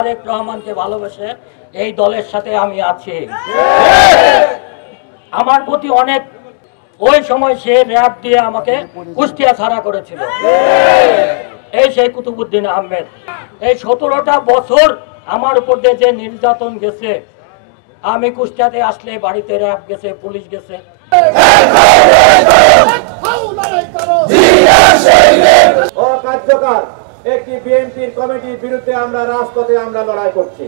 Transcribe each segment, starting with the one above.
তারেক রহমানকে ভালোবেসে এই দলের সাথে আমি আছি। আমার প্রতি অনেক ওই সময় সে র‍্যাব দিয়ে আমাকে কুষ্টিয়া ছাড়া করেছিল। এই সেই কুতুবুদ্দিন আহমেদ এই 17টা বছর আমার উপর দিয়ে যে নির্যাতন গেছে, আমি কুষ্টিয়াতে আসলে বাড়িতে র‍্যাব গেছে, পুলিশ গেছে। অকার্যকর একটি বিএনপির কমিটির বিরুদ্ধে আমরা রাজপথে লড়াই করছি।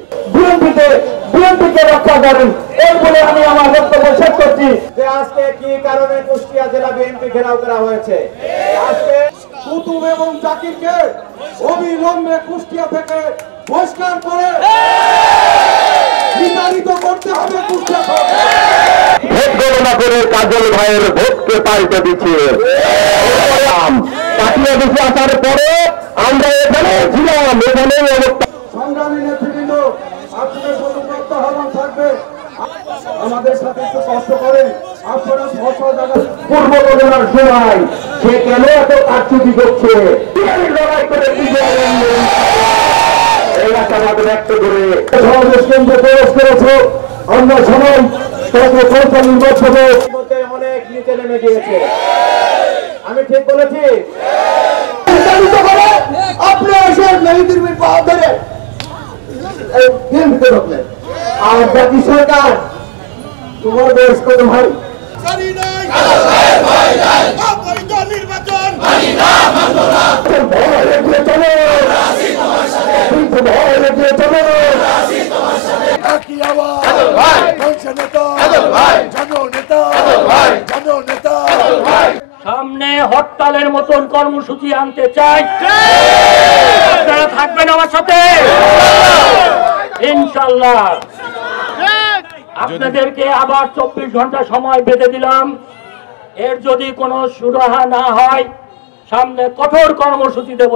বিএনপিকে রক্ষা করেন এই বলে আমি আমার বক্তব্য শেষ করছি। যে আজকে কি কারণে কুষ্টিয়া জেলা বিএনপি ঘেরাও করা হয়েছে, আজকে কুতুব এবং জাকিরকে অবিলম্বে কুষ্টিয়া থেকে বহিষ্কার করে বিতাড়িত করতে হবে। কুষ্টিয়া ভোট গণনা করে কাজল ভাইয়ের ভোটকে পাল্টে দিচ্ছে। কাটিয়ে বেশি আসার পরে আমরা এখানে ছিলাম, এখানে সংগ্রামী নেতৃবৃন্দ আপনাদের প্রতিপক্ষ আহ্বান থাকবে, আমাদের সাথে একটু কষ্ট করেন। আপনারা পূর্ব গণনার সময় সে কেন এত কারচুপি করছে, লড়াই করে এই আশাবাদ ব্যক্ত করে সমাবেশ কেন্দ্রে প্রবেশ করেছে। আমরা সবাই অনেক নিচে নেমে গিয়েছে। আমি ঠিক বলেছি? আপনি এসে মেহিদির পাওয়া ধরে আর জাতীয় সরকার তোমার বয়স কত ভাই? সামনে হরতালের মতন কর্মসূচি আনতে চাই, আপনারা থাকবেন আমার সাথে ইনশাআল্লাহ। আপনাদেরকে আবার 24 ঘন্টা সময় বেঁধে দিলাম। এর যদি কোনো সুরাহা না হয়, সামনে কঠোর কর্মসূচি দেব।